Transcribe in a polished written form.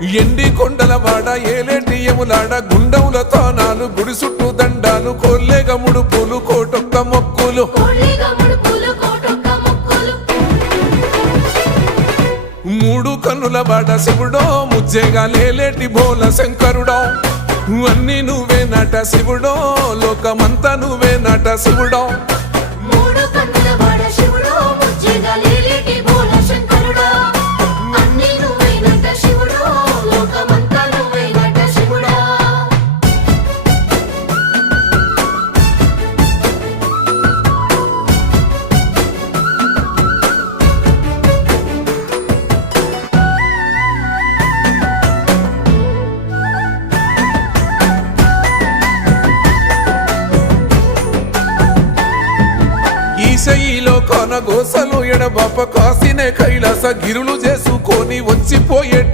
ఎండి కొండల వాడ ఏలేటియములాడ గుండముల తానాలు గుడి చుట్టూ దండాలు కోల్లేగ ముడుపులు కోటొక్క మొక్కులు మూడు కన్నుల వాడ శివుడో ముజ్జేగా లేలేటి బోల శంకరుడో అన్ని నువ్వే నట శివుడో లోకమంతా నువ్వే నట శివుడో ఈశయిలో కొన గోసలు ఎడబాప కాసినే కైలాస గిరులు చేసుకొని వచ్చిపోయేట